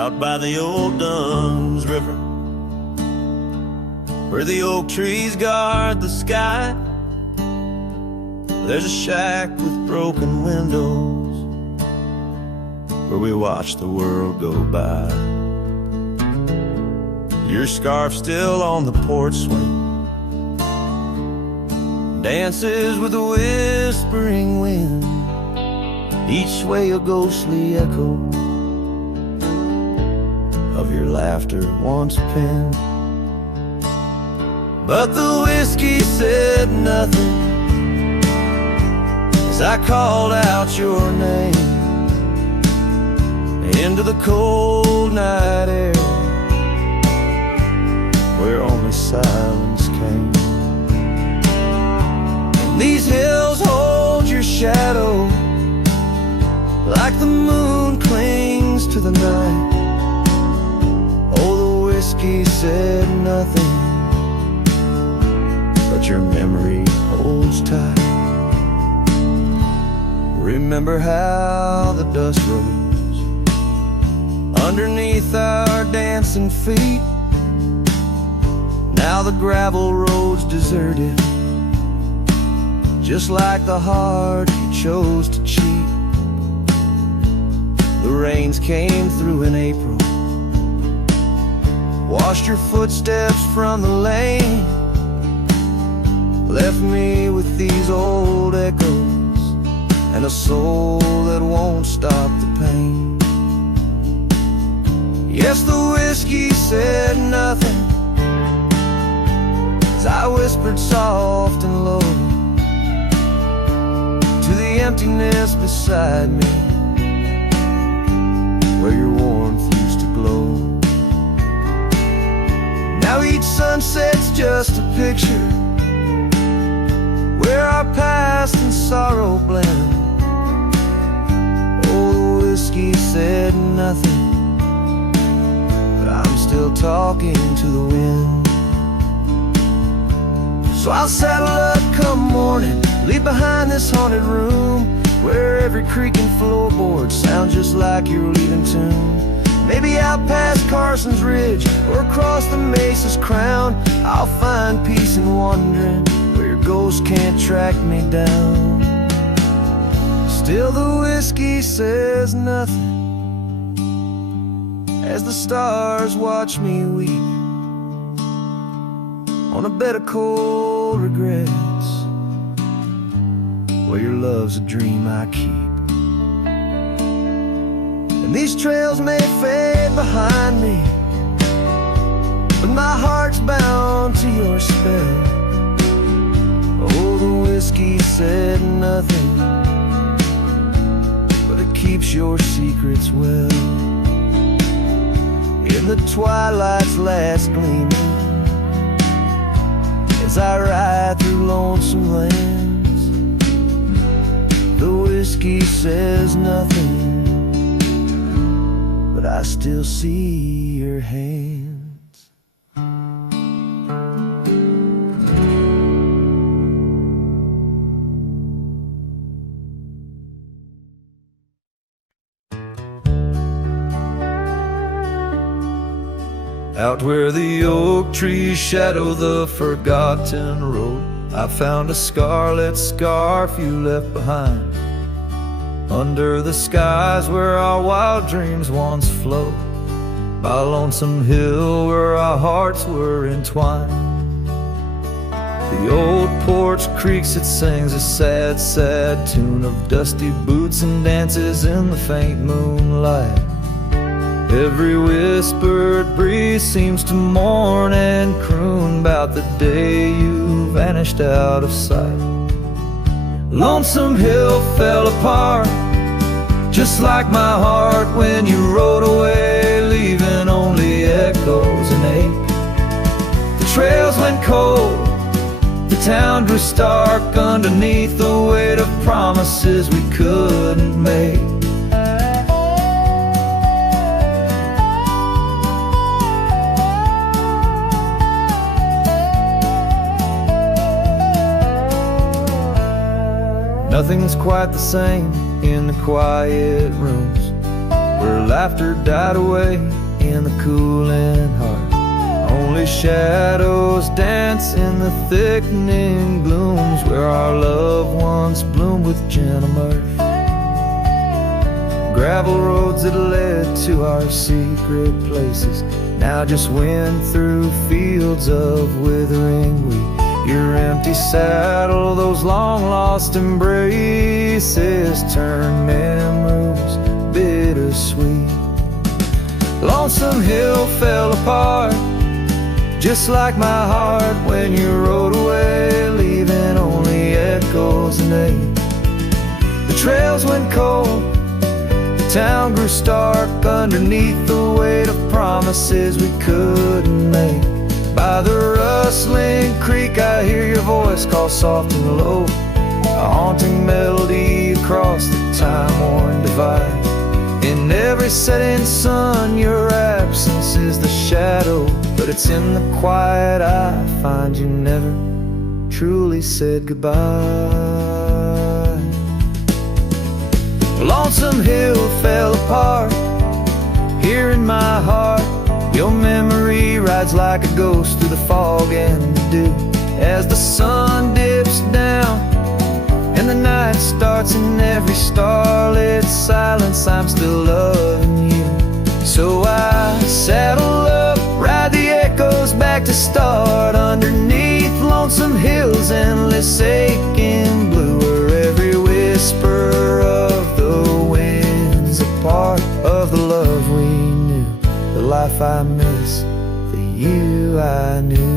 out by the old Dunn's River, where the oak trees guard the sky. There's a shack with broken windows where we watch the world go by. Your scarf still on the porch swing, dances with the whispering wind, each way a ghostly echo of your laughter once penned. But the whiskey said nothing as I called out your name into the cold night air, where only silence came. And these hills hold your shadow like the moon clings to the night. Oh, the whiskey said nothing, but your memory holds tight. Remember how the dust rose underneath our dancing feet. Now the gravel road's deserted, just like the heart you chose to cheat. The rains came through in April, washed your footsteps from the lane, left me with these old echoes and a soul that won't stop the pain. Yes, the whiskey said nothing as I whispered soft and low to the emptiness beside me, where your warmth used to glow. Now each sunset's just a picture where our past and sorrow blend. Oh, the whiskey said nothing, but I'm still talking to the wind. So I'll saddle up come morning, leave behind this haunted room where every creaking floorboard sounds just like your leaving tune. Maybe out past Carson's Ridge or across the Mesa's crown, I'll find peace in wandering where your ghost can't track me down. Still the whiskey says nothing as the stars watch me weep on a bed of cold regrets, where your love's a dream I keep. And these trails may fade behind me, but my heart's bound to your spell. Oh, the whiskey said nothing, but it keeps your secrets well. In the twilight's last gleaming, as I ride through lonesome lands, the whiskey says nothing, but I still see your hands. Out where the oak trees shadow the forgotten road, I found a scarlet scarf you left behind. Under the skies where our wild dreams once flowed, by a lonesome hill where our hearts were entwined. The old porch creaks, it sings a sad, sad tune of dusty boots and dances in the faint moonlight. Every whispered breeze seems to mourn and croon about the day you vanished out of sight. Lonesome Hill fell apart, just like my heart when you rode away, leaving only echoes and ache. The trails went cold, the town grew stark underneath the weight of promises we couldn't make. Nothing's quite the same in the quiet rooms where laughter died away in the cooling heart. Only shadows dance in the thickening glooms, where our loved ones bloom with gentle mirth. Gravel roads that led to our secret places now just went through fields of withering wheat. Your empty saddle, those long lost embraces, turn memories bittersweet. Lonesome Hill fell apart, just like my heart when you rode away, leaving only echoes and ache. The trails went cold, the town grew stark underneath the weight of promises we couldn't make. By the rustling creek I hear your voice call soft and low, a haunting melody across the time-worn divide. In every setting sun your absence is the shadow, but it's in the quiet I find you never truly said goodbye. Lonesome Hill fell apart, here in my heart your memory rides like a ghost through the fog and the dew. As the sun dips down and the night starts, in every starlit silence I'm still loving you. So I saddle up, ride the echoes back to start, underneath Lonesome Hill's endless aching blue, where every whisper of the wind's a part of the love we knew, the life I miss, the you I knew.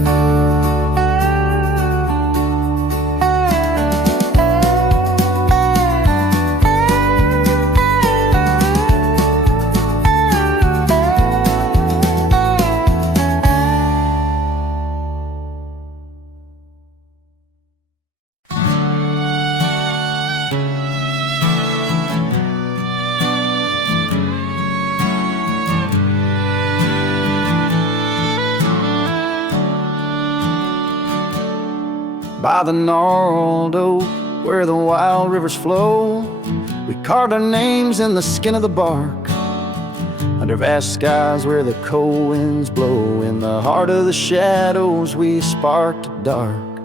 By the gnarled oak where the wild rivers flow, we carved our names in the skin of the bark. Under vast skies where the cold winds blow, in the heart of the shadows we sparked a dark.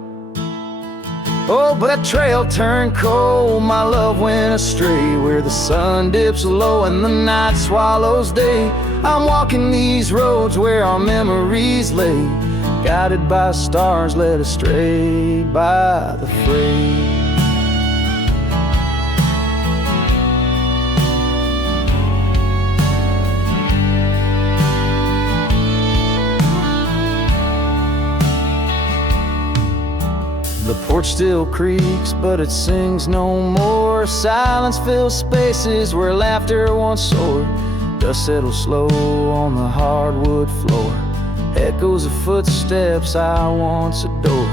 Oh, but that trail turned cold, my love went astray, where the sun dips low and the night swallows day. I'm walking these roads where our memories lay, guided by stars led astray by the fray. The porch still creaks, but it sings no more. Silence fills spaces where laughter once soared. Dust settles slow on the hardwood floor, echoes of footsteps I once adored.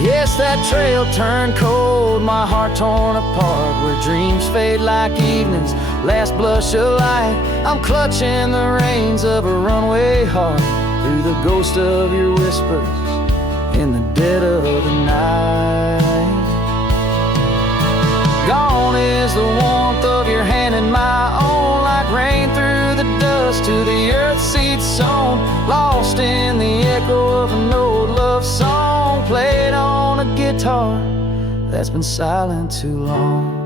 Yes, that trail turned cold, my heart torn apart, where dreams fade like evening's last blush of light. I'm clutching the reins of a runaway heart, through the ghost of your whispers in the dead of the night. Gone is the warmth of your hand in my own, like rain through the dust to the earth seed sown, lost in the echo of an old love song, played on a guitar that's been silent too long.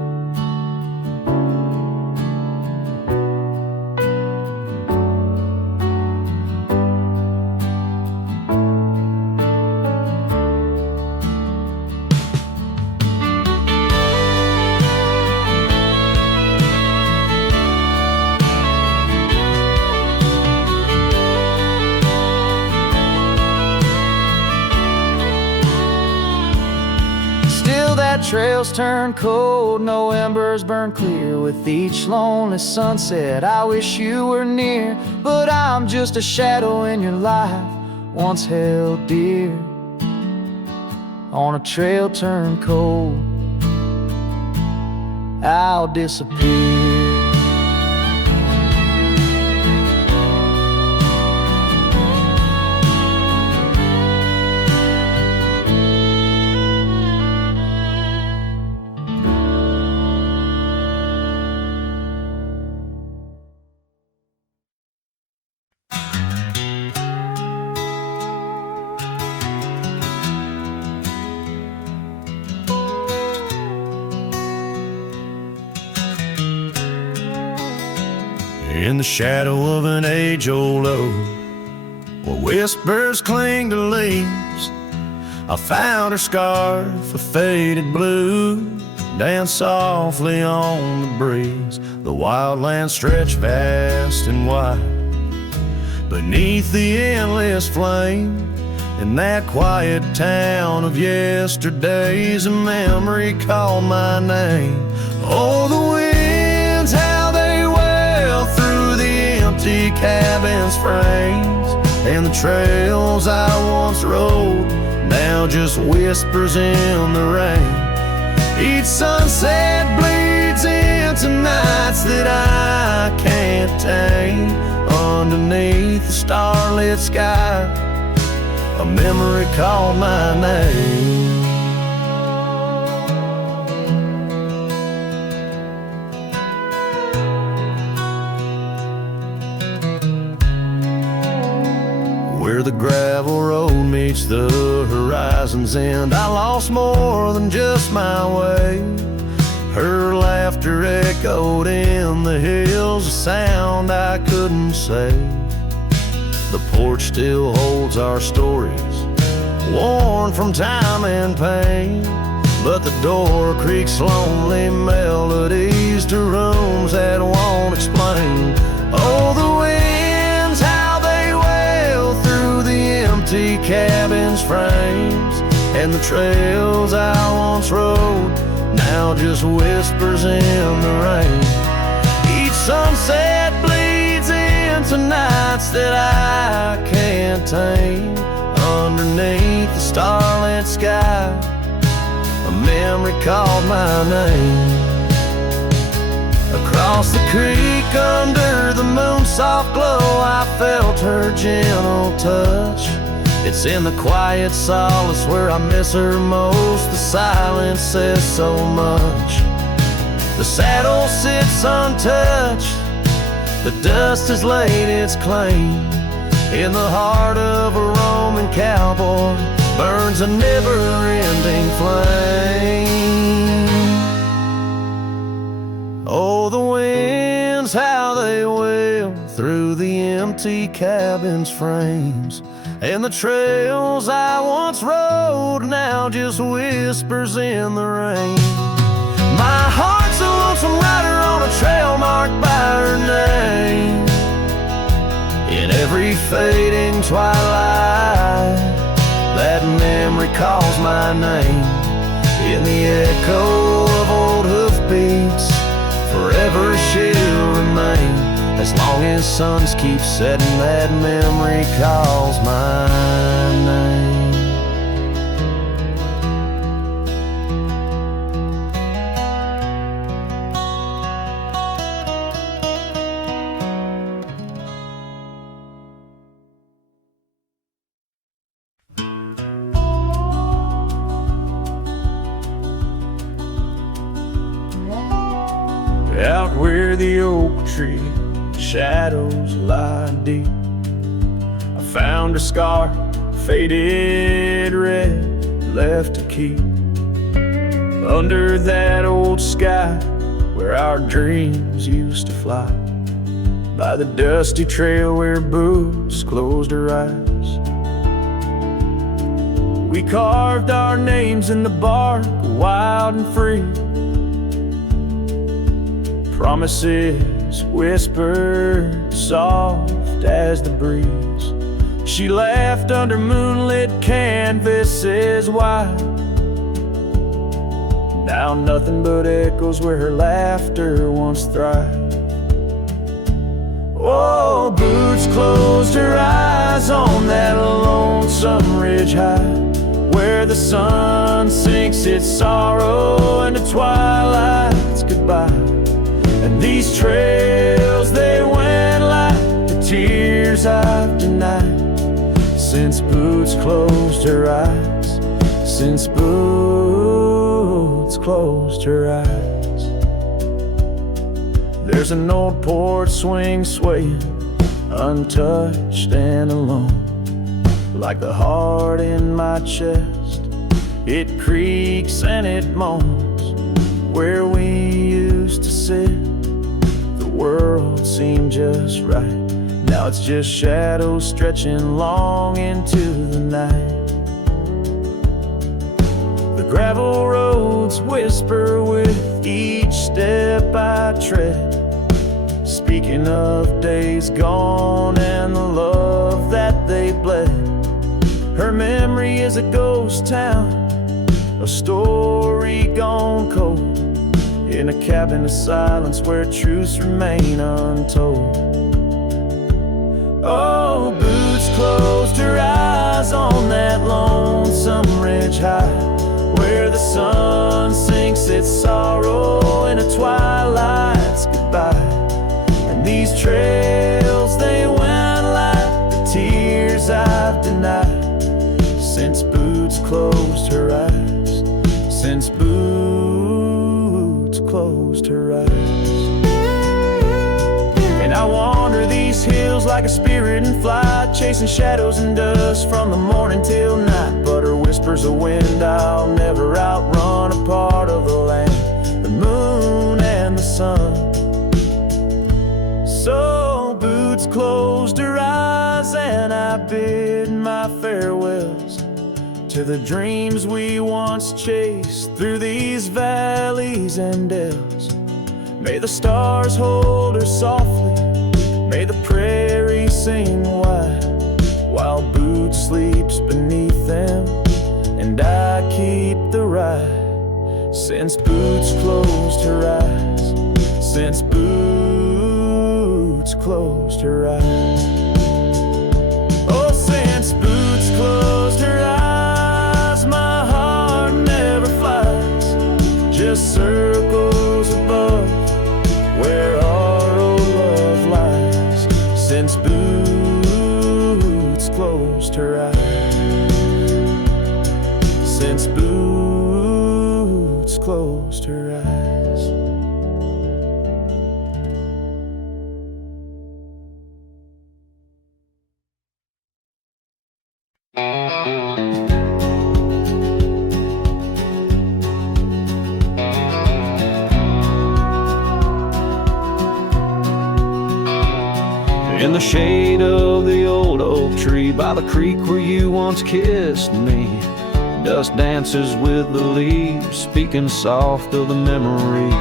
Trails turn cold, no embers burn clear, with each lonely sunset I wish you were near, but I'm just a shadow in your life once held dear. On a trail turned cold, I'll disappear. in the shadow of an age-old oak, where whispers cling to leaves. I found her scarf of faded blue, danced softly on the breeze. The wildlands stretched vast and wide beneath the endless flame. In that quiet town of yesterdays, a memory called my name. Oh, the winds, how they wail through the empty cabin's frames, and the trails I once rode, now just whispers in the rain. Each sunset bleeds into nights that I can't tame. Underneath the starlit sky, a memory called my name. Where the gravel road meets the horizon's end, I lost more than just my way. Her laughter echoed in the hills, a sound I couldn't say. The porch still holds our stories, worn from time and pain, but the door creaks lonely melodies to rooms that won't explain. Oh, the winds, how they wail through the empty cabin's frames, and the trails I once rode, now just whispers in the rain. Each sunset bleeds into nights that I can't tame. Underneath the starlit sky, a memory called my name. Across the creek under the moon's soft glow, I felt her gentle touch. It's in the quiet solace where I miss her most. The silence says so much. The saddle sits untouched, the dust has laid its claim. In the heart of a Roman cowboy burns a never-ending flame. Oh, the winds, how they wail through the empty cabin's frames, and the trails I once rode, now just whispers in the rain. My heart's a lonesome rider on a trail marked by her name. In every fading twilight, that memory calls my name. In the echo of old hoofbeats, forever she'll remain. As long as suns keep setting, that memory calls my name. Out where the oak tree shadows lie deep, I found a scar, faded red, left to keep. Under that old sky where our dreams used to fly, by the dusty trail where boots closed her eyes. We carved our names in the bark, wild and free. Promises whispered soft as the breeze. She laughed under moonlit canvases wide. Now nothing but echoes where her laughter once thrived. Oh, boots closed her eyes on that lonesome ridge high, where the sun sinks its sorrow into twilight's goodbye. And these trails, they went like the tears I've denied, since boots closed her eyes, since boots closed her eyes. There's an old porch swing swaying, untouched and alone, like the heart in my chest. It creaks and it moans where we used to sit. world seemed just right. Now it's just shadows stretching long into the night. The gravel roads whisper with each step I tread, speaking of days gone and the love that they bled. Her memory is a ghost town, a story gone cold, in a cabin of silence where truths remain untold. Oh, Boots closed her eyes on that lonesome ridge high, where the sun sinks its sorrow in a twilight's goodbye. And these trails, they went like the tears I've denied, since Boots closed her eyes, since Boots closed her eyes. And I wander these hills like a spirit in flight, chasing shadows and dust from the morning till night. But her whispers of wind I'll never outrun, a part of the land, the moon and the sun. So Boots closed her eyes and I bid my farewells to the dreams we once chased through these valleys and dells. May the stars hold her softly, may the prairie sing wide, while Boots sleeps beneath them and I keep the ride. Since Boots closed her eyes, since Boots closed her eyes. Oh, since Boots closed her eyes, my heart never flies, just circles above where our old love lies. Since Boots closed her eyes, since Boots closed her eyes. In the shade of the old oak tree by the creek where you once kissed me, dust dances with the leaves, speaking soft of the memories.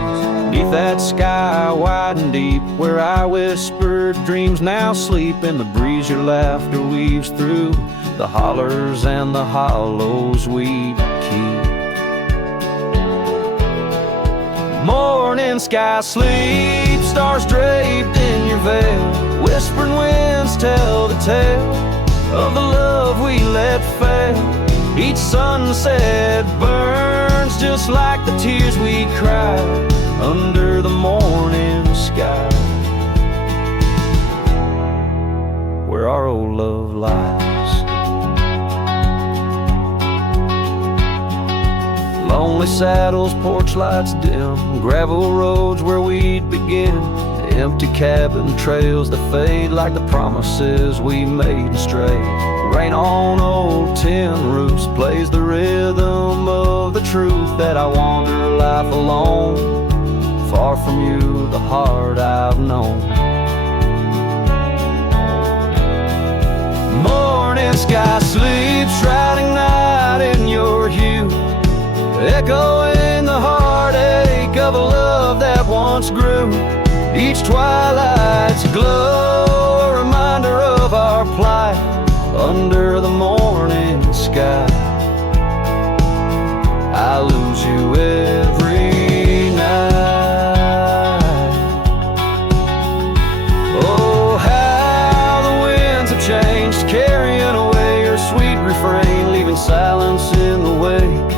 Beneath that sky wide and deep where I whispered dreams now sleep, in the breeze your laughter weaves through the hollers and the hollows we keep. Morning sky sleep, stars draped in your veil, whispering winds tell the tale of the love we let fail. Each sunset burns just like the tears we cried under the morning sky, where our old love lies. Lonely saddles, porch lights dim, gravel roads where we'd begin, empty cabin trails that fade like the promises we made and strayed. Rain on old tin roofs plays the rhythm of the truth that I wander life alone, far from you, the heart I've known. Morning sky sleeps, shrouding night in your hue, echoing the heartache of a love that once grew. Each twilight's glow, a reminder of our plight under the morning sky. I lose you every night. Oh, how the winds have changed, carrying away your sweet refrain, leaving silence in the wake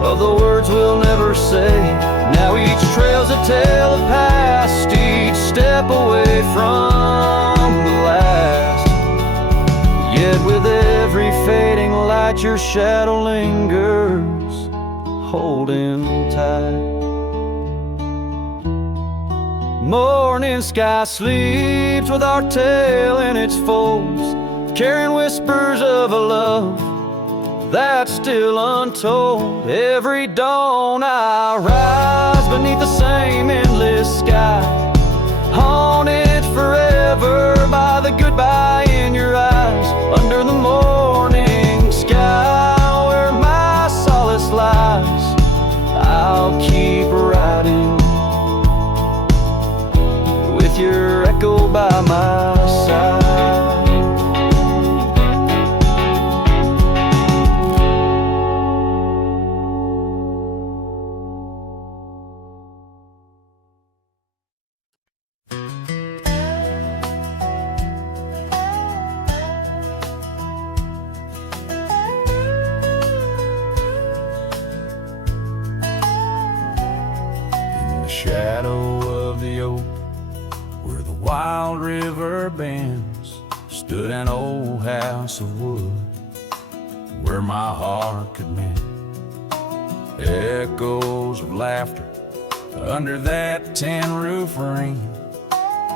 of the words we'll never say. Now each trail's a tale of past, each step away from the last. Yet with every fading light your shadow lingers, holding tight. Morning sky sleeps with our tale in its folds, carrying whispers of a love that's still untold. Every dawn I rise beneath the same endless sky, by in your eyes, under the morning sky where my solace lies. I'll keep riding with your echo by my side. Shadow of the oak, where the wild river bends, stood an old house of wood, where my heart could mend. Echoes of laughter under that tin roof ring,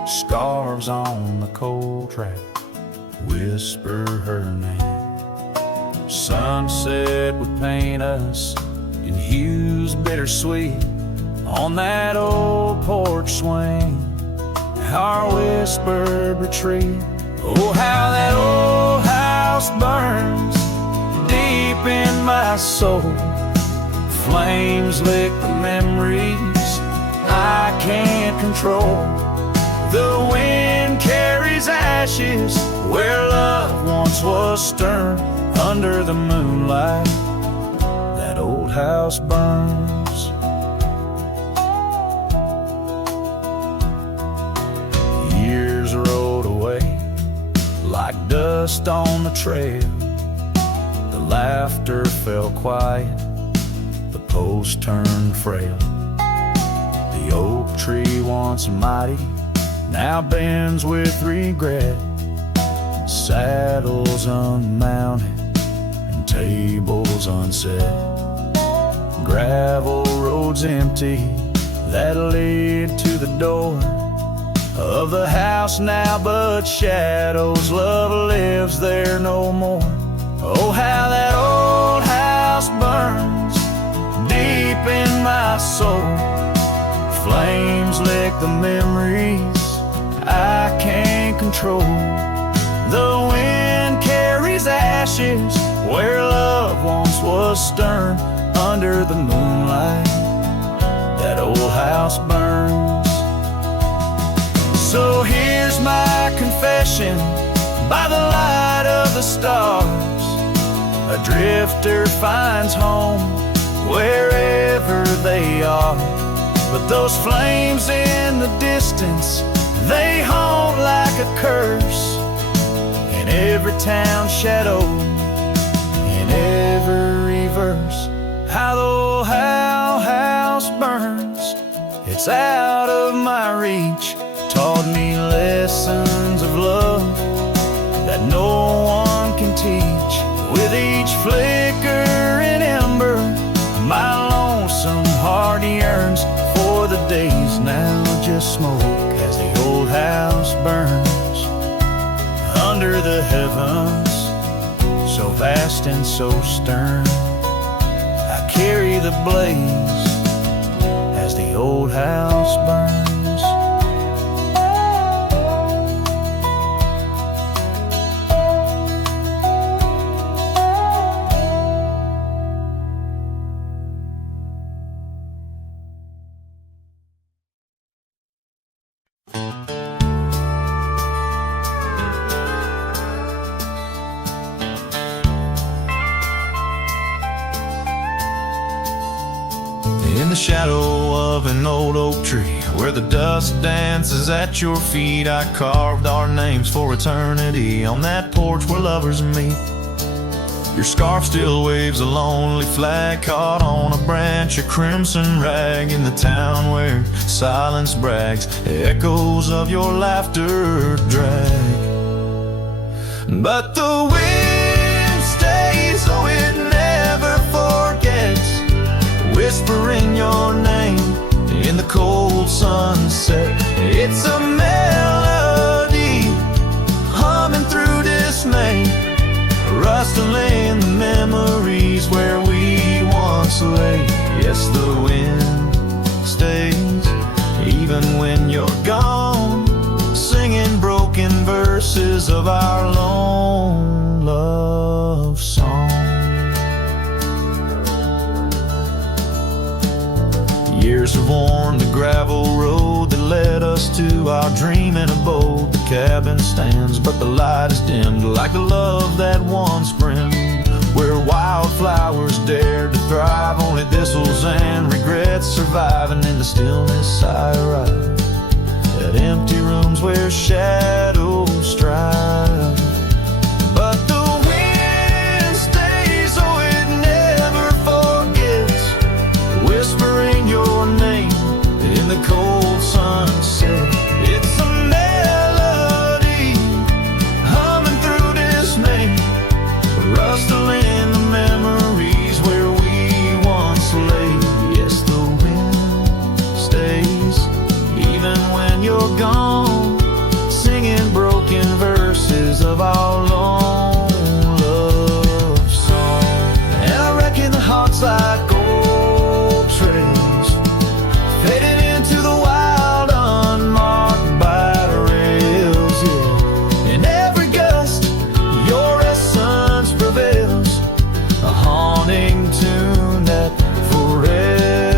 scarves on the cold track whisper her name. Sunset would paint us in hues bittersweet on that old porch swing, our whispered retreat. Oh, how that old house burns deep in my soul. Flames lick the memories I can't control. The wind carries ashes where love once was stern. Under the moonlight, that old house burns. Rode away like dust on the trail. The laughter fell quiet, the post turned frail. The oak tree once mighty now bends with regret. Saddles unmounted and tables unset. Gravel roads empty that lead to the door of the house now, but shadows, love lives there no more. Oh, how that old house burns deep in my soul. Flames lick the memories I can't control. The wind carries ashes where love once was stern. Under the moonlight, that old house burns. So here's my confession by the light of the stars. A drifter finds home wherever they are. But those flames in the distance, they haunt like a curse. In every town shadow, in every verse. How the old house burns, it's out of my reach. Taught me lessons of love that no one can teach. With each flicker and ember, my lonesome heart yearns for the days now just smoke as the old house burns. Under the heavens, so vast and so stern, I carry the blaze as the old house burns. In the shadow of an old oak tree, where the dust dances at your feet, I carved our names for eternity on that porch where lovers meet. Your scarf still waves a lonely flag caught on a branch, a crimson rag in the town where silence brags. Echoes of your laughter drag. But the wind stays, oh it never forgets, whispering your name in the cold sunset. It's a melody humming through dismay, rustling the memories where we once lay. Yes, the wind stays even when you're gone, singing broken verses verses of our lone love song. Years have worn the gravel road that led us to our dreaming abode. The cabin stands, but the light is dimmed, like the love that once brimmed. Where wildflowers dared to thrive, only thistles and regrets surviving. In the stillness I arrive at empty rooms where shadows strive. But the wind stays, oh it never forgets, whispering your name in the cold sunset. It's a melody humming through dismay, rustling the memories where we once lay. Yes, the wind stays even when you're gone, singing broken verses of our long love song. And I reckon the heart's like gold trails, fading into the wild, unmarked by rails, yeah. In every gust, your essence prevails, a haunting tune that forever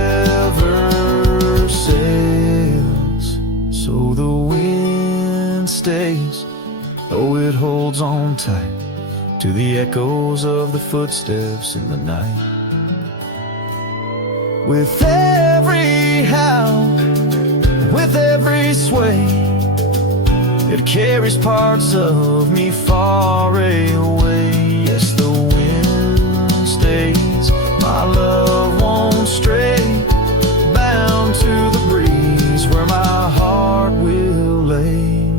sails. So the wind stays, though it holds on tight to the echoes of the footsteps in the night. With every howl, with every sway, it carries parts of me far away. Yes, the wind stays, my love won't stray, bound to the breeze where my heart will lay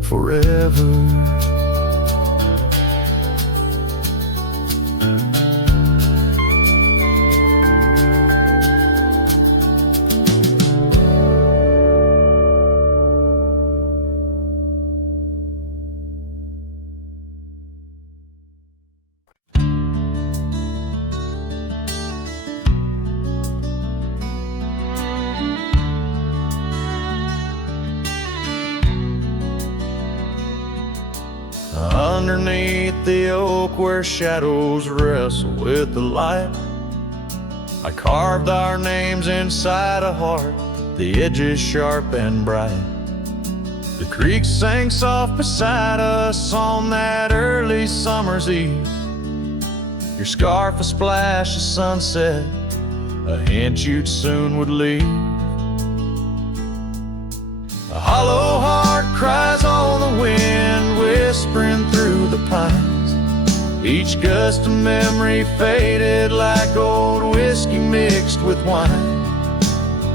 forever. Underneath the oak where shadows wrestle with the light, I carved our names inside a heart, the edges sharp and bright. The creek sang soft beside us on that early summer's eve. Your scarf a splash of sunset, a hint you'd soon would leave. A hollow heart cries on the wind, whispering through the pines. Each gust of memory faded like old whiskey mixed with wine.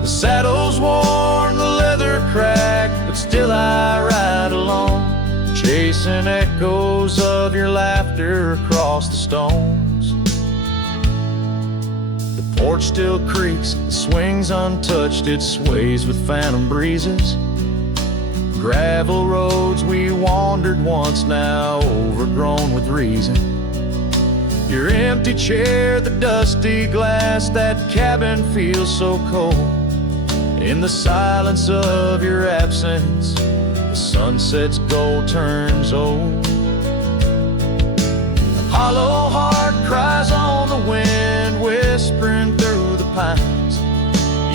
The saddle's worn, the leather cracked, but still I ride along, chasing echoes of your laughter across the stones. The porch still creaks, the swing's untouched, it sways with phantom breezes. Gravel roads we wandered once, now overgrown with reason. Your empty chair, the dusty glass, that cabin feels so cold. In the silence of your absence, the sunset's gold turns old. A hollow heart cries on the wind, whispering through the pines.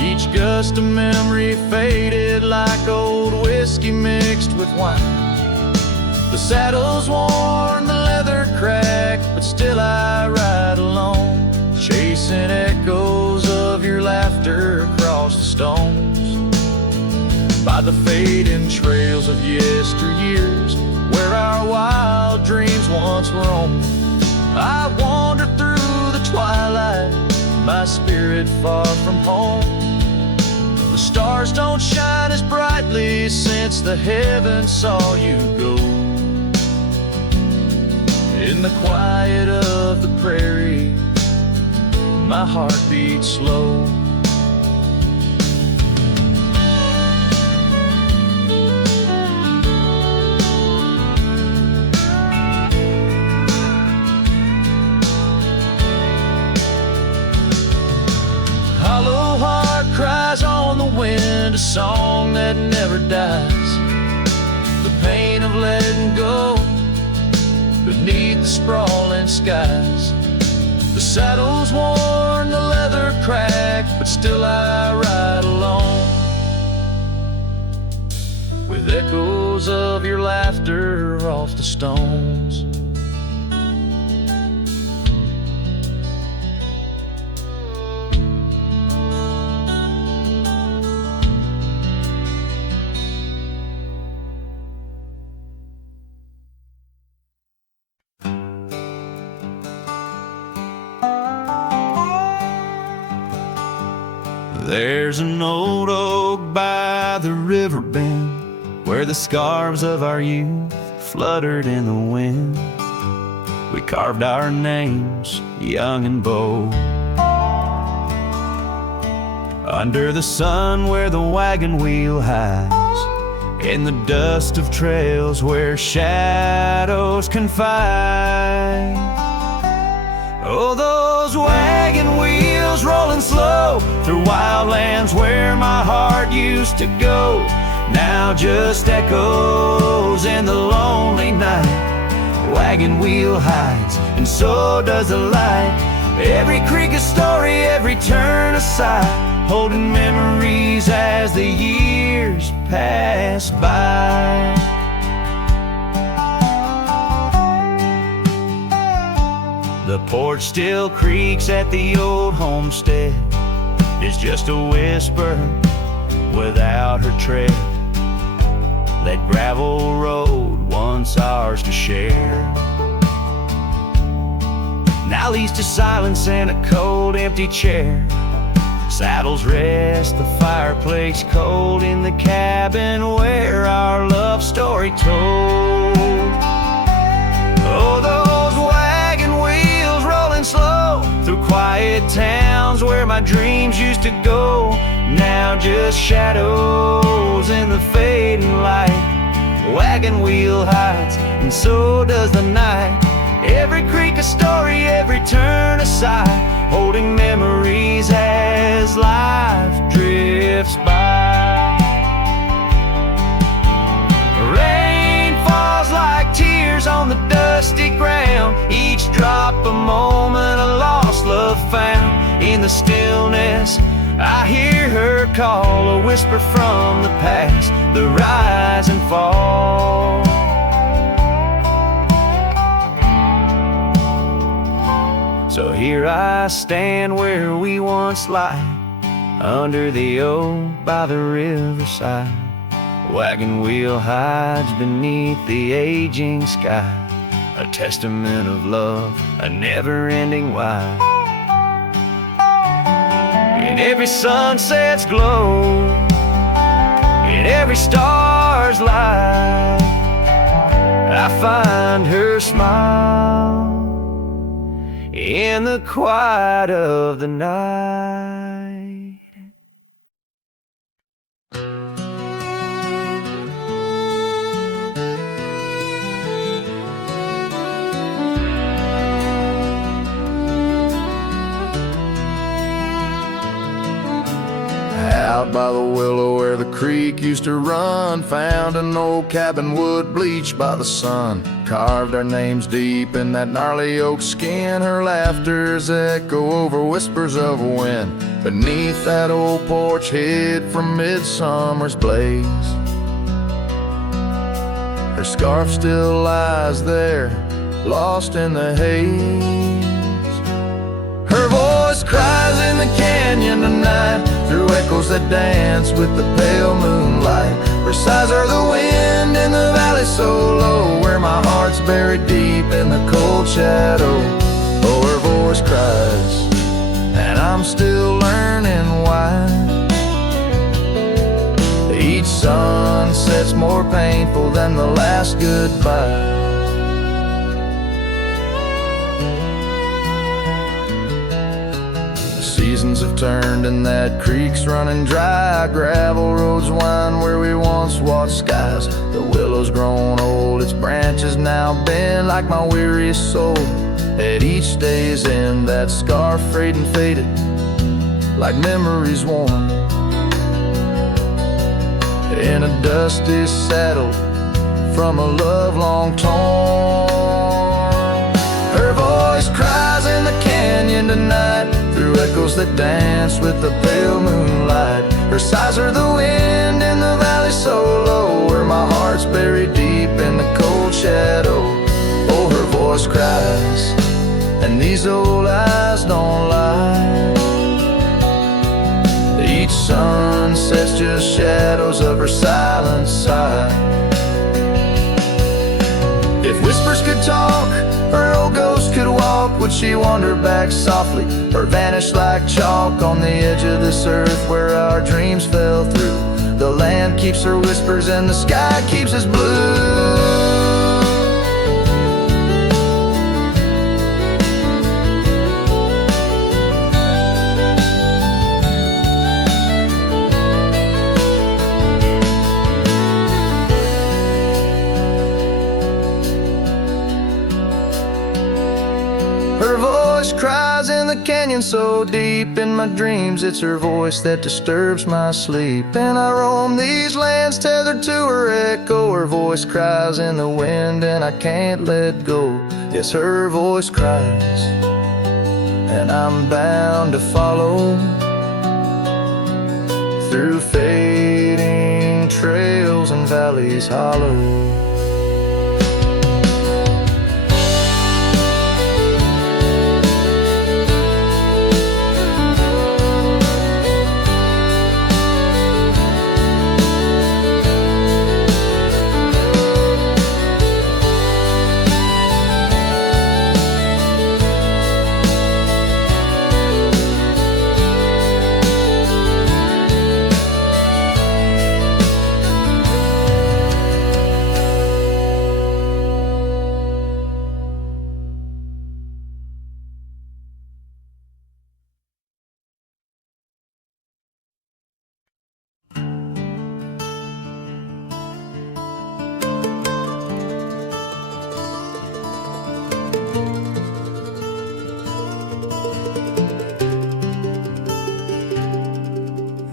Each gust of memory faded like old whiskey mixed with wine. The saddle's worn, the leather cracked, but still I ride alone, chasing echoes of your laughter across the stones. By the fading trails of yesteryears, where our wild dreams once roamed, I wander through the twilight, my spirit far from home. The stars don't shine as brightly since the heavens saw you go. In the quiet of the prairie, my heart beats slow. Hollow heart cries on the wind, a song that never dies. The pain of letting go beneath the sprawling skies. The saddle's worn, the leather cracked, but still I ride along, with echoes of your laughter off the stones. There's an old oak by the river bend, where the scarves of our youth fluttered in the wind. We carved our names, young and bold, under the sun where the wagon wheel hides, in the dust of trails where shadows confide. Oh, those wagon wheels rolling slow through wildlands where my heart used to go, now just echoes in the lonely night. Wagon wheel hides, and so does the light. Every creek a story, every turn a sigh, holding memories as the years pass by. The porch still creaks at the old homestead. It's just a whisper without her tread. That gravel road once ours to share, now leads to silence and a cold empty chair. Saddles rest, the fireplace cold in the cabin where our love story told. Oh, those wagon wheels rolling slow through quiet towns where my dreams used to go, now just shadows in the fading light. Wagon wheel hides, and so does the night. Every creek a story, every turn a sigh, holding memories as life drifts by. Rain falls like tears on the dusty ground, each drop a moment, a lost love found. In the stillness I hear her call, a whisper from the past, the rise and fall. So here I stand where we once lie, under the oak by the riverside. Wagon wheel hides beneath the aging sky, a testament of love, a never-ending why. In every sunset's glow, in every star's light, I find her smile in the quiet of the night. Out by the willow where the creek used to run, found an old cabin wood bleached by the sun. Carved our names deep in that gnarly oak skin. Her laughter's echo over whispers of wind. Beneath that old porch hid from midsummer's blaze, her scarf still lies there, lost in the haze. Her voice cries in the canyon tonight, through echoes that dance with the pale moonlight. Her sighs are the wind in the valley so low, where my heart's buried deep in the cold shadow. Oh, her voice cries, and I'm still learning why. Each sunset's more painful than the last goodbye. Seasons have turned and that creek's running dry. Gravel roads wind where we once watched skies. The willow's grown old, its branches now bend like my weariest soul. At each day's end, that scarf frayed and faded like memories worn. In a dusty saddle, from a love long torn. Her voice cries in the canyon tonight, through echoes that dance with the pale moonlight. Her sighs are the wind in the valley so low, where my heart's buried deep in the cold shadow. Oh, her voice cries, and these old eyes don't lie. Each sunset's just shadows of her silent sigh. If whispers could talk, her old ghost could walk, would she wander back softly, or vanish like chalk on the edge of this earth where our dreams fell through? The land keeps her whispers and the sky keeps us blue. Her voice cries in the canyon so deep in my dreams, it's her voice that disturbs my sleep. And I roam these lands tethered to her echo. Her voice cries in the wind and I can't let go. Yes, her voice cries, and I'm bound to follow through fading trails and valleys hollow.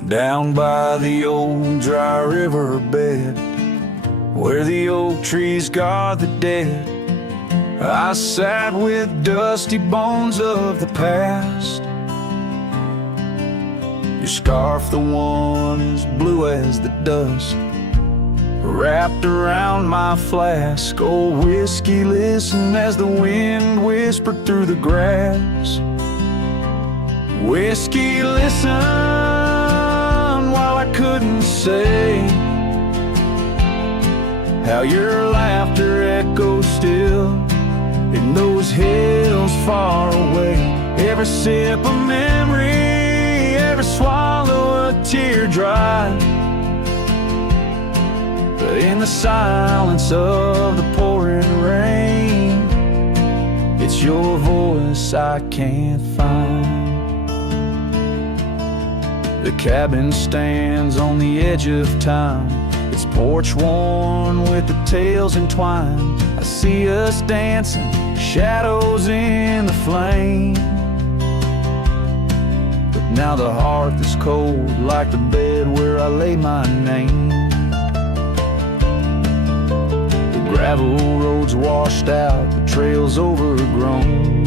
Down by the old dry river bed, where the oak trees guard the dead, I sat with dusty bones of the past. Your scarf, the one as blue as the dust, wrapped around my flask. Oh, whiskey, listen as the wind whispered through the grass. Whiskey, listen, while I couldn't say how your laughter echoes still in those hills far away. Every sip of memory, every swallow a tear dry. But in the silence of the pouring rain, it's your voice I can't find. The cabin stands on the edge of time, its porch worn with the tales entwined. I see us dancing, shadows in the flame. But now the hearth is cold like the bed where I lay my name. The gravel roads washed out, the trails overgrown.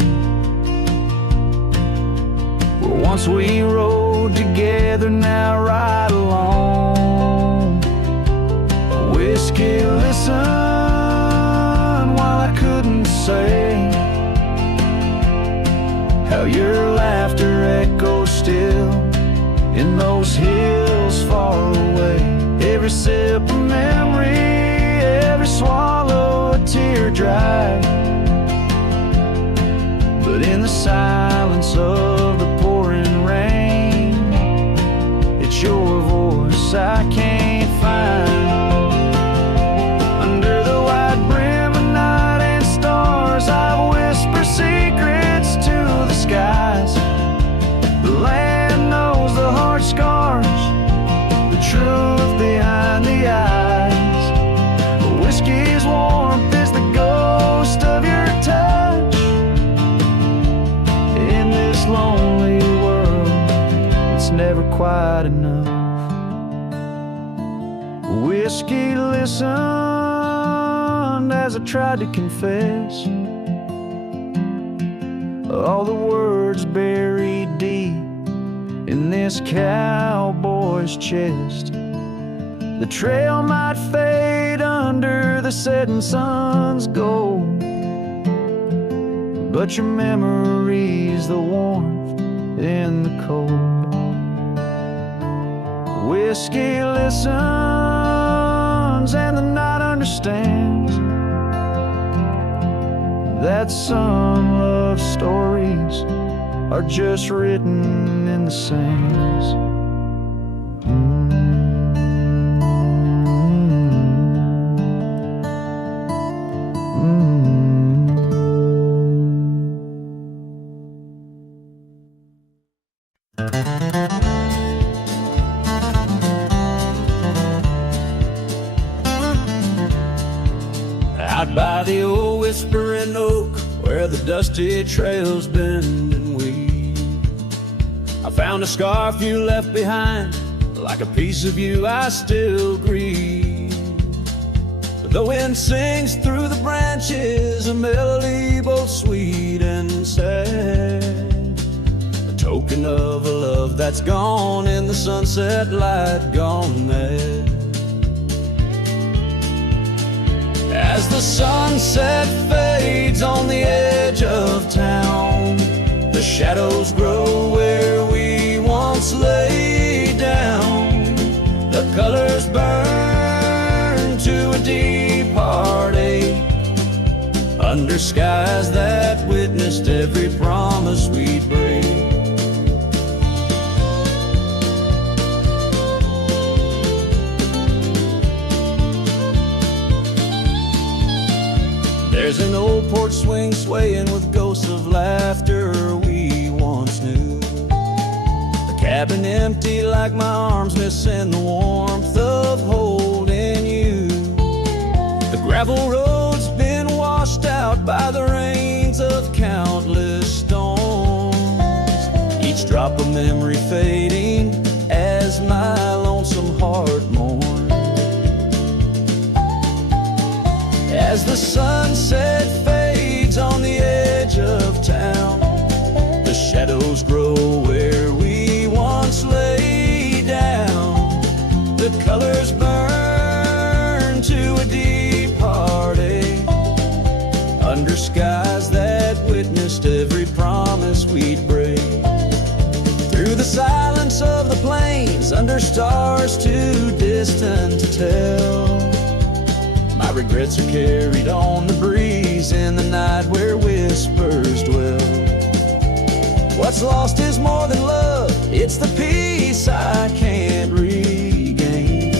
Where once we rode together, now ride alone. Whiskey, listen, while I couldn't say how your laughter echoes still in those hills far away. Every sip of memory, every swallow a tear dry. But in the silence of the pouring rain, it's your voice I can't find. Under the white brim of night and stars, I whisper secrets to the skies. The land knows the heart scars, the truth behind the eyes. Whiskey's warmth is the ghost of your touch. In this lonely world, it's never quite enough. Whiskey, listen, listened as I tried to confess all the words buried deep in this cowboy's chest. The trail might fade under the setting sun's gold, but your memory's the warmth in the cold. Whiskey listens and the night understands that some love stories are just written in the sands. Out by the old whispering oak, where the dusty trails bend and weave, I found a scarf you left behind. Like a piece of you I still grieve. But the wind sings through the branches, a melody both sweet and sad, a token of a love that's gone in the sunset light, gone mad. As the sunset fades on the edge of town, the shadows grow where we once lay down. The colors burn to a deep heartache under skies that witnessed every promise we'd break. There's an old porch swing swaying with ghosts of laughter we once knew. The cabin empty like my arms missing the warmth of holding you. The gravel road's been washed out by the rains of countless storms, each drop of memory fading as my lonesome heart mourns. As the sunset fades on the edge of town, the shadows grow where we once lay down. The colors burn to a deep heartache under skies that witnessed every promise we'd break. Through the silence of the plains, under stars too distant to tell, my regrets are carried on the breeze in the night where whispers dwell. What's lost is more than love, it's the peace I can't regain.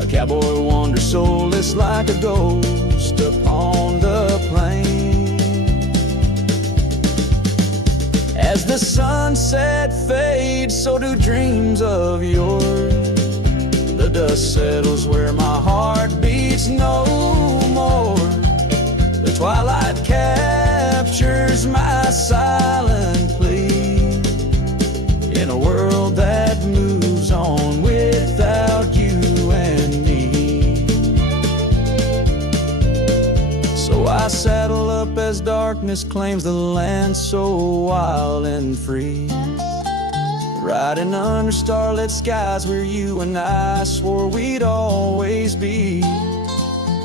A cowboy wanders soulless like a ghost upon the plain. As the sunset fades, so do dreams of yours. The dust settles where my heart beats no more. The twilight captures my silent plea in a world that moves on without you and me. So I saddle up as darkness claims the land so wild and free, riding under starlit skies where you and I swore we'd always be.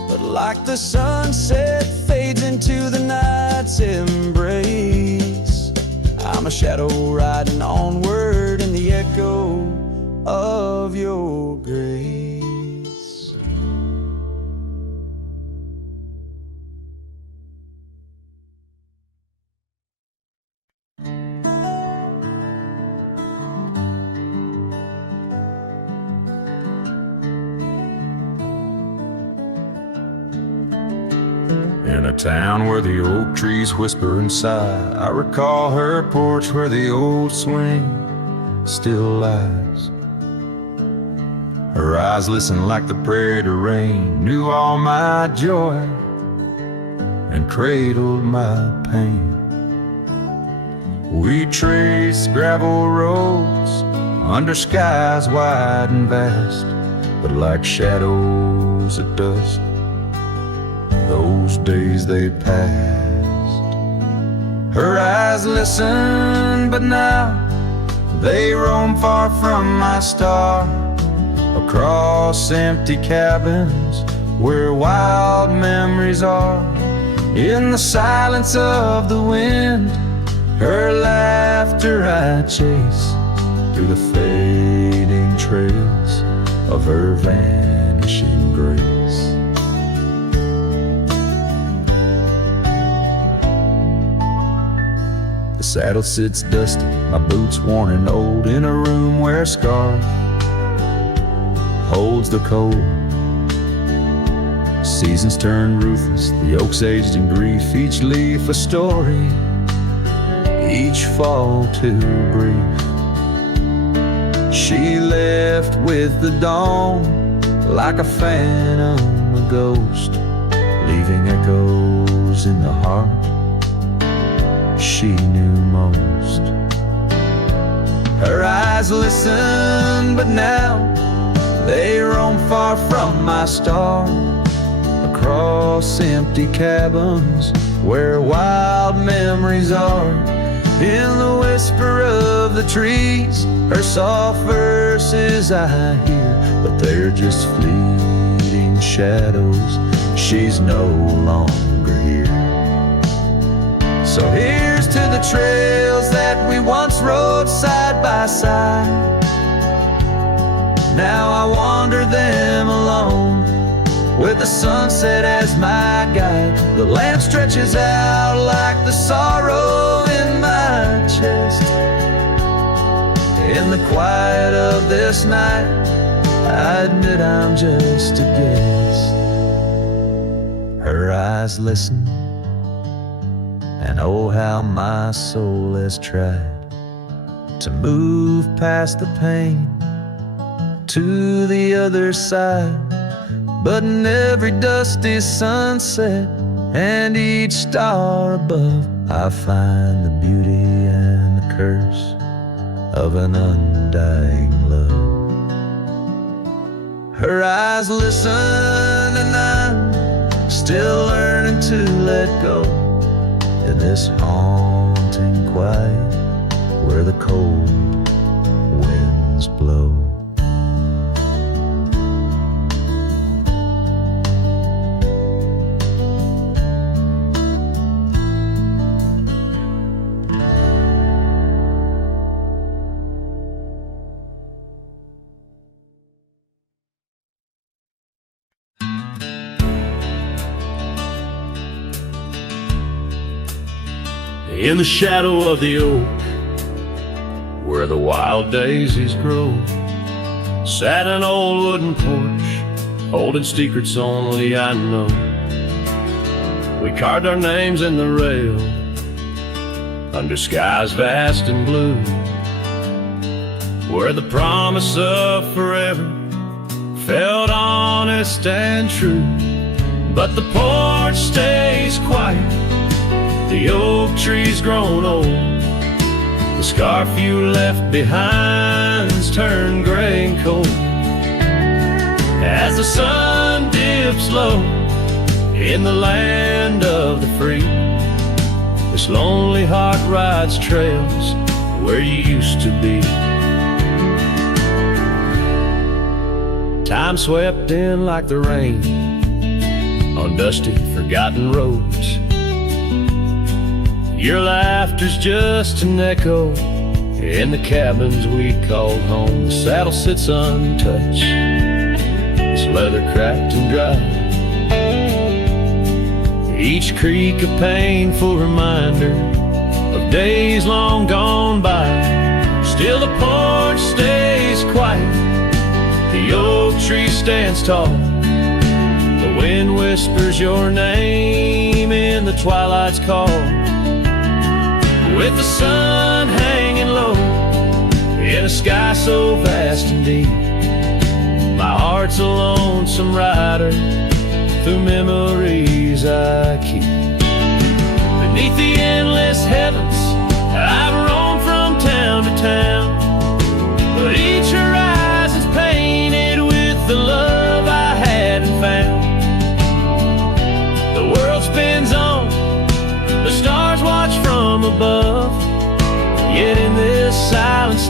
But like the sunset fades into the night's embrace, I'm a shadow riding onward in the echo of your grace. In a town where the oak trees whisper and sigh, I recall her porch where the old swing still lies. Her eyes listened like the prairie to rain, knew all my joy and cradled my pain. We traced gravel roads under skies wide and vast, but like shadows at dusk, those days they passed. Her eyes listen, but now they roam far from my star, across empty cabins where wild memories are. In the silence of the wind, her laughter I chase through the fading trails of her vanishing grace. The saddle sits dusty, my boots worn and old, in a room where a scar holds the cold. Seasons turn ruthless, the oaks aged in grief, each leaf a story, each fall too brief. She left with the dawn, like a phantom, a ghost, leaving echoes in the heart she knew most. Her eyes listen, but now they roam far from my star, across empty cabins where wild memories are. In the whisper of the trees, her soft verses I hear, but they're just fleeting shadows, she's no longer here. So here's to the trails that we once rode side by side. Now I wander them alone, with the sunset as my guide. The land stretches out like the sorrow in my chest. In the quiet of this night, I admit I'm just a guest. Her eyes listen, and oh how my soul has tried to move past the pain to the other side. But in every dusty sunset and each star above, I find the beauty and the curse of an undying love. Her eyes listen, and I'm still learning to let go in this haunting quiet where the cold winds blow. In the shadow of the oak, where the wild daisies grow, sat an old wooden porch, holding secrets only I know. We carved our names in the rail, under skies vast and blue, where the promise of forever felt honest and true. But the porch stays quiet, the oak tree's grown old, the scarf you left behind's turned gray and cold. As the sun dips low in the land of the free, this lonely heart rides trails where you used to be. Time swept in like the rain on dusty, forgotten roads. Your laughter's just an echo in the cabins we called home. The saddle sits untouched, its leather cracked and dry, each creak a painful reminder of days long gone by. Still the porch stays quiet, the oak tree stands tall, the wind whispers your name in the twilight's call. With the sun hanging low in a sky so vast and deep, my heart's a lonesome rider through memories I keep. Beneath the endless heavens, I've roamed from town to town, but each horizon's painted with the love I hadn't found. The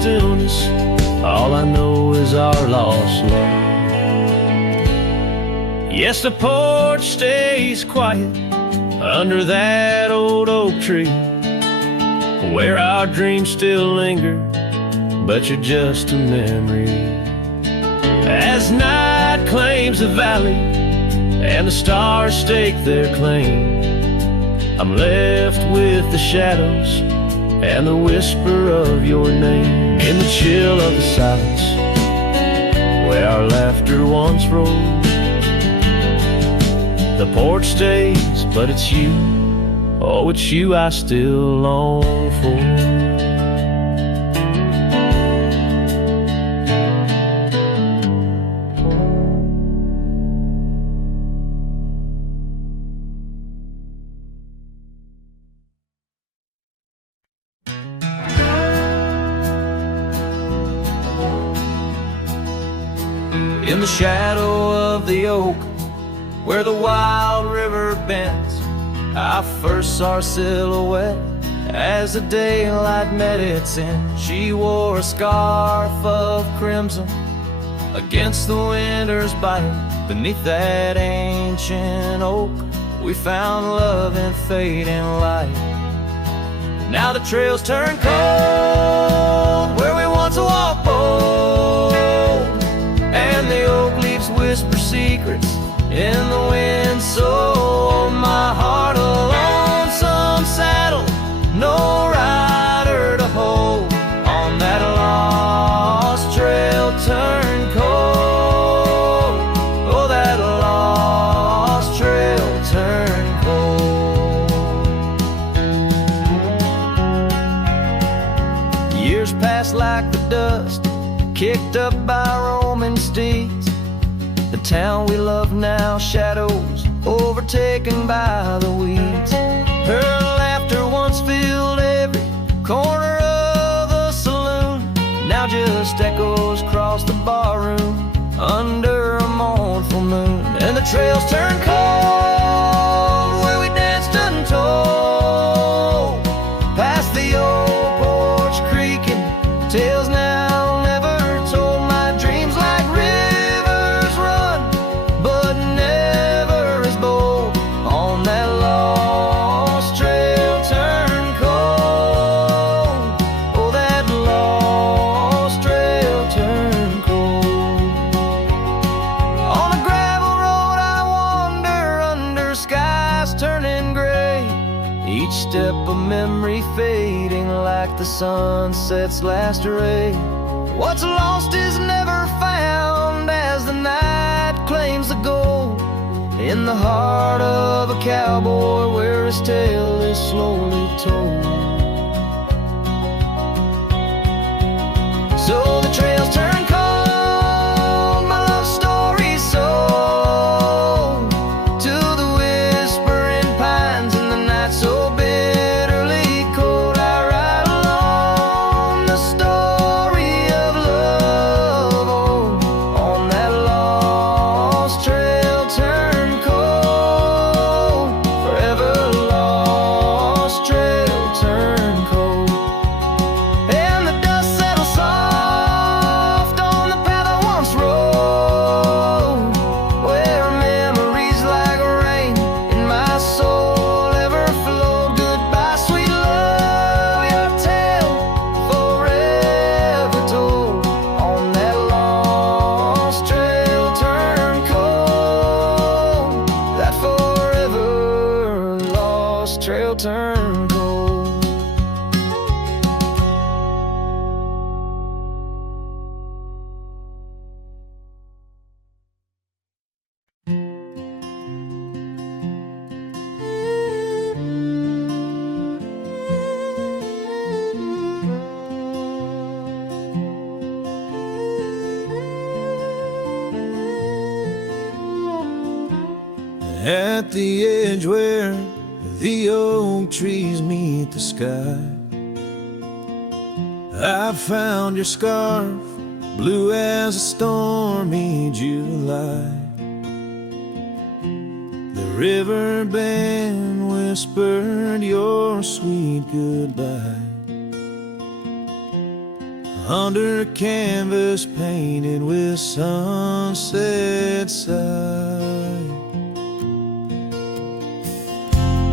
stillness, all I know is our lost love. Yes, the porch stays quiet under that old oak tree, where our dreams still linger, but you're just a memory. As night claims the valley and the stars stake their claim, I'm left with the shadows and the whisper of your name. In the chill of the silence, where our laughter once rolled, the porch stays, but it's you, oh, it's you I still long for. In the shadow of the oak, where the wild river bends, I first saw her silhouette as the daylight met its end. She wore a scarf of crimson against the winter's bite. Beneath that ancient oak, we found love in fading light. Now the trails turn cold where we once walked bold, and the oak leaves whisper secrets in the wind. So my heart, a lonesome saddle, no rider to hold, on that lost trail turn cold. Oh, that lost trail turn cold. Years pass like the dust kicked up by roaming steeds. The town we love now shadows, overtaken by the weeds. Her laughter once filled every corner of the saloon, now just echoes across the barroom under a mournful moon. And the trails turn cold where we danced untold, past the old porch creaking, tales now never told. My dreams like rivers run, but never as bold, on that lost trail turn cold. Oh, that lost trail turn cold. On a gravel road I wander under skies turning gray, each step a memory fading like the sunset's last ray. What's lost is never found as the night claims the gold, in the heart of a cowboy where his tale is slowly told. So the trails turn cold, my love story's sold to the whispering pines in the night so bitterly cold. I ride along the story of love, oh, on that lost trail turn cold, forever lost trail turn cold. And the dust settles soft on the path I once rode, where memories like rain in my soul ever flowed. Goodbye, sweet love, your tale forever told, on that lost trail turn cold, that forever lost trail turn cold. At the edge where the oak trees meet the sky, I found your scarf, blue as a stormy July. The river band whispered your sweet goodbye. under a canvas painted with sunset side.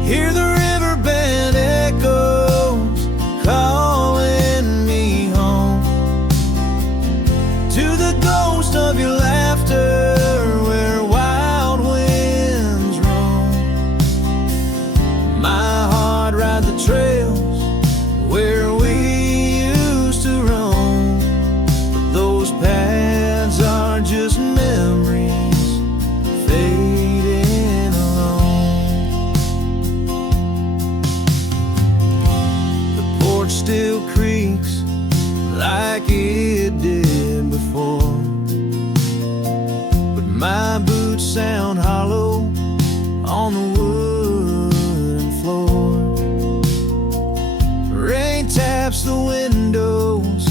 Hear the riverbed echoes calling me home to the ghost of your laughter where wild winds roam. My heart rides the trails where we used to roam, but those paths are just memories fading alone. The porch still creaks like it did before, but my boots sound hollow on the wooden floor. Rain taps the windows,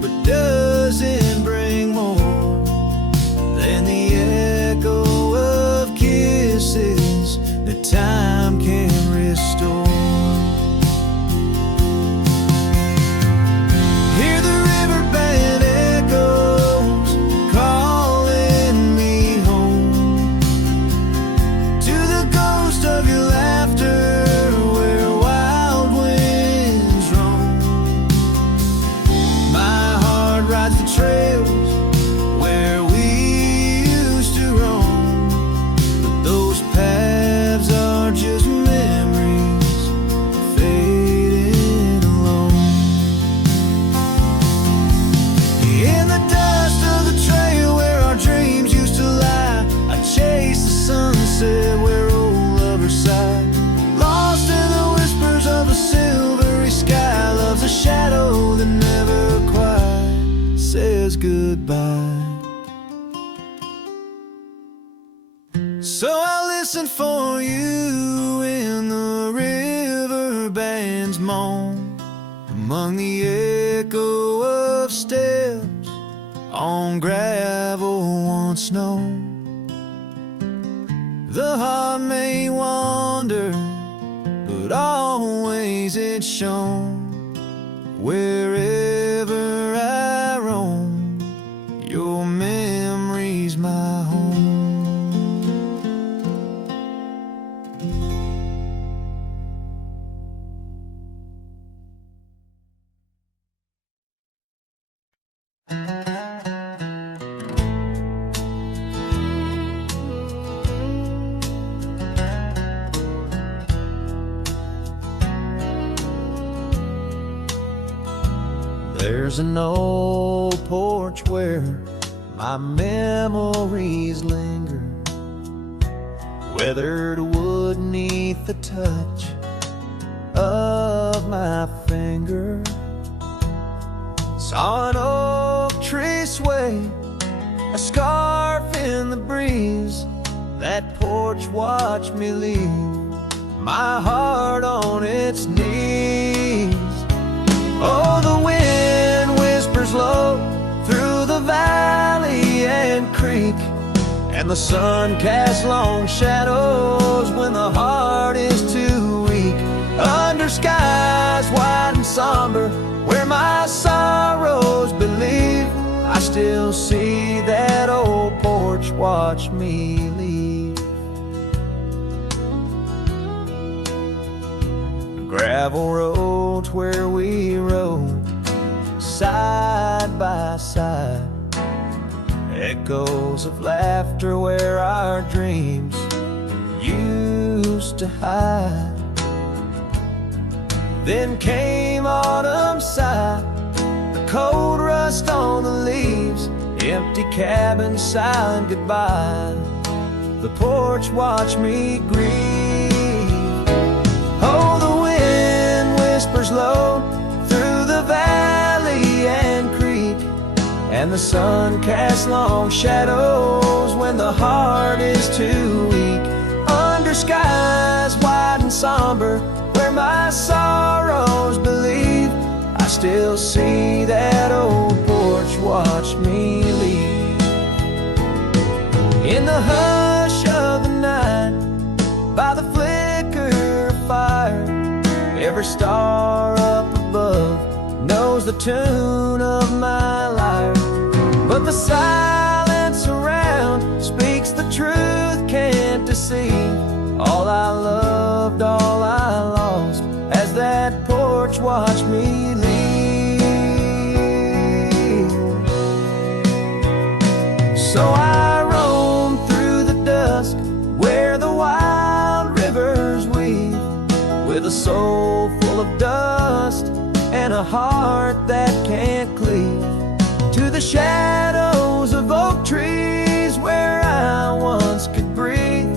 but doesn't bring more than the echo of kisses that time can restore. Hear the riverbed echoes calling me home to the ghost of your laughter where wild winds roam. My heart rides the trails where we used to roam, but those paths are just memories fading alone. In the dust of the trail where our dreams used to lie, I chase the sunset where old lovers sigh. Lost in the whispers of a silvery sky, love's a shadow that never quite says goodbye. So I listen for you in the riverband's moan, among the echo of steps on gravel once known. The heart may wander, but always it's shown. Wherever I roam, your memory's my home. There's an old porch where my memories linger, weathered wood neath the touch of my finger. Saw an oak tree sway, a scarf in the breeze. That porch watched me leave my heart on its knees. Oh, the wind whispers low through the valley and creek, and the sun casts long shadows when the heart is too weak. Under skies wide and somber, where my sorrows believe, I still see that old porch watch me leave. Gravel roads where we rode side by side, echoes of laughter where our dreams used to hide. Then came autumn's sigh, the cold rust on the leaves, empty cabin silent goodbye. The porch watched me grieve. Oh, the wind whispers low through the valley and creek, and the sun casts long shadows when the heart is too weak. Under skies wide and somber, where my sorrows believe, I still see that old porch watch me leave. In the hush of the night, by the flicker of fire, every star up above knows the tune of my life. But the silence around speaks the truth, can't deceive. All I loved, all I lost, as that porch watched me leave. So I roam through the dusk where the wild rivers weave, with a soul full of dust and a heart that can't cleave to the shadows of oak trees where I once could breathe.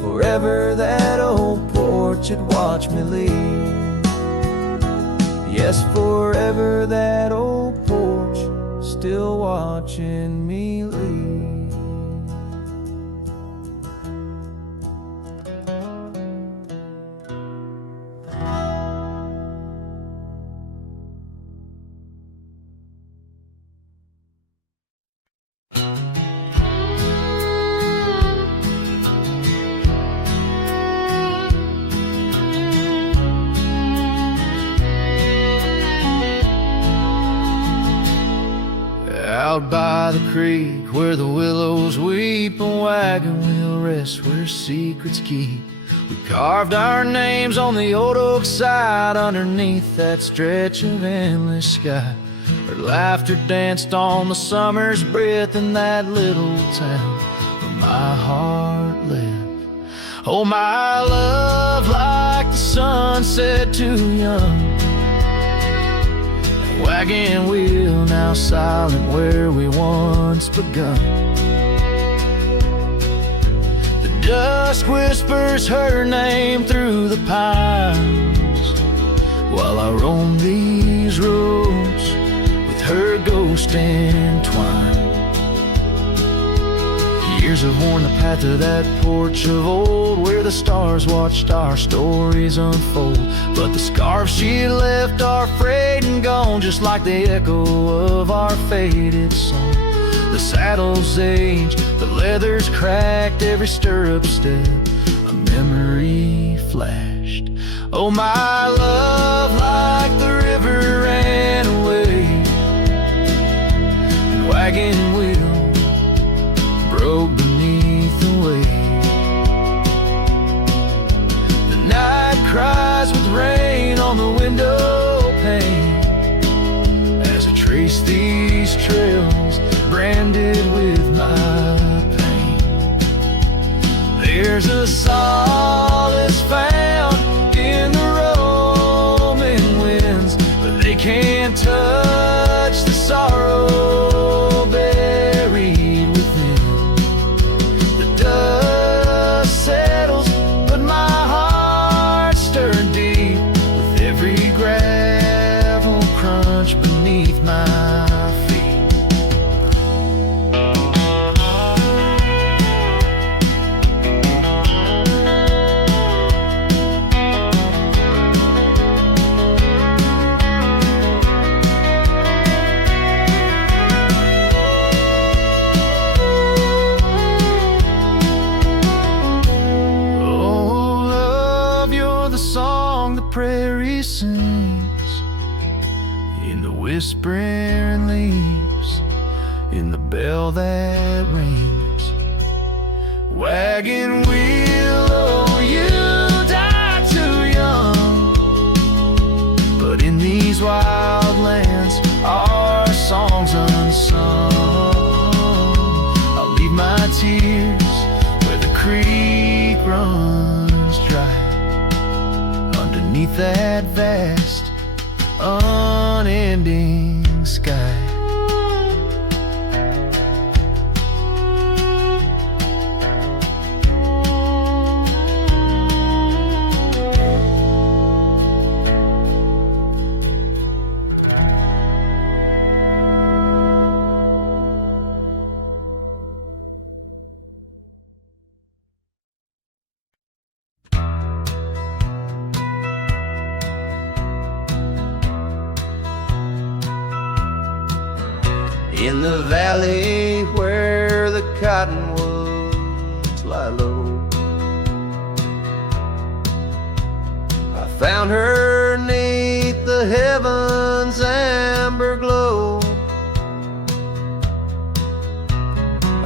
Forever that old porch had watched me leave. Yes, forever that old porch still watching me leave. Out by the creek where the willows weep, a wagon wheel rests where secrets keep. We carved our names on the old oak side underneath that stretch of endless sky. Our laughter danced on the summer's breath in that little town where my heart lived. Oh, my love, like the sunset too young. Wagon wheel now silent where we once begun. The dusk whispers her name through the pines, while I roam these roads with her ghost entwined. Years have worn the path to that porch of old, where the stars watched our stories unfold. But the scarves she left are frayed and gone, just like the echo of our faded song. The saddle's aged, the leather's cracked, every stirrup step a memory flashed. Oh, my love, like the river ran away, and wagon wheel broke beneath the weight. The night cries with rain on the window pane as I trace these trails branded with my pain. There's a solace found in the roaming winds, but they can't touch the sorrow buried within. The dust settles, but my heart stirred deep with every gravel crunch beneath my feet. Prairie sings in the whispering leaves, in the bell that rings. Wagon wheel, oh, you died too young, but in these wild lands our song's unsung. I'll leave my tears where the creek runs dry, beneath that vast, unending sky. In the valley where the cottonwoods lie low, I found her 'neath the heavens and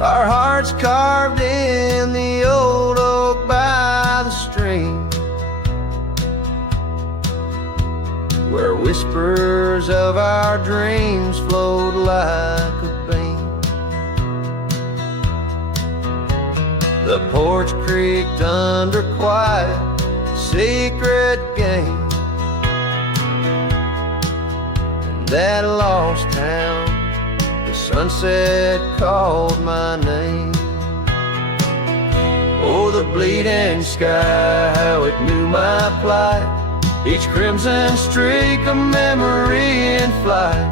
our hearts carved in the old oak by the stream, where whispers of our dreams flowed like a beam. The porch creaked under quiet, secret game. In that lost town, the sunset called my name. Oh, the bleeding sky, how it knew my plight. Each crimson streak a memory in flight.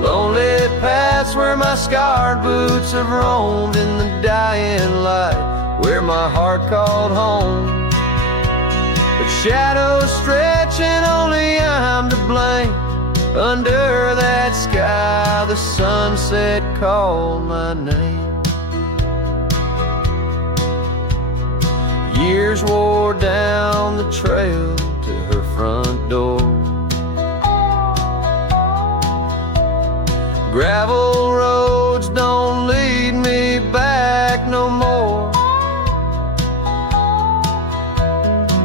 Lonely paths where my scarred boots have roamed in the dying light, where my heart called home. But shadows stretch and only I'm to blame. Under that sky, the sunset called my name. Years wore down the trail to her front door. Gravel roads don't lead me back no more.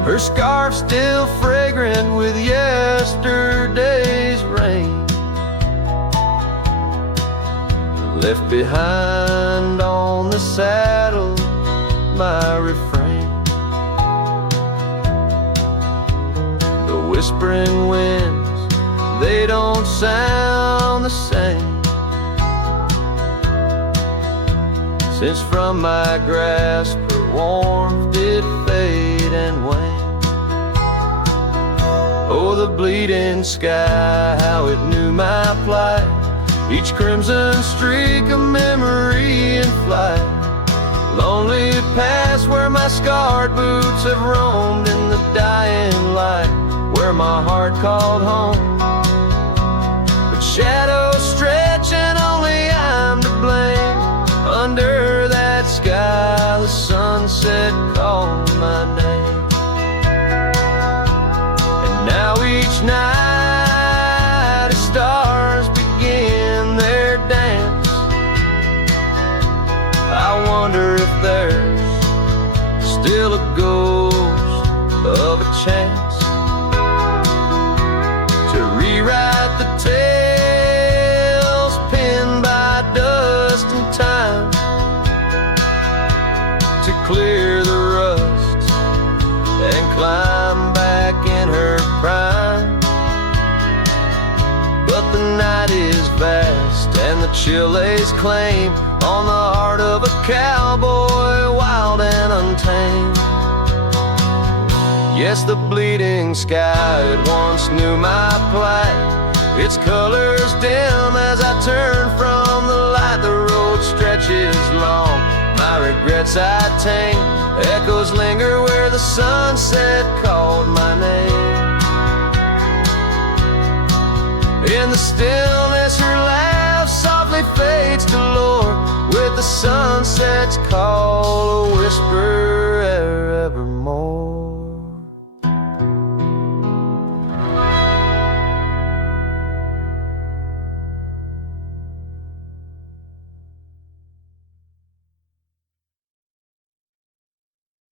Her scarf still fragrant with yesterday's rain, left behind on the saddle my refrain. The whispering winds, they don't sound the same, since from my grasp her warmth did fade and wane. Oh, the bleeding sky, how it knew my plight. Each crimson streak a memory in flight. Lonely paths where my scarred boots have roamed in the dying light, where my heart called home. But shadows stretch and only I'm to blame. Under that sky, the sunset called my name. And now each night as stars begin their dance, I wonder if there's still a ghost of a chance to rewrite the tales pinned by dust and time, to clear the rust and climb back in her prime. But the night is vast and the chill lays claim on the heart of a cowboy, wild and untamed. Yes, the bleeding sky, it once knew my plight. Its colors dim as I turn from the light. The road stretches long, my regrets I tame. Echoes linger where the sunset called my name. In the stillness, her laugh softly fades to lure, with the sunset's call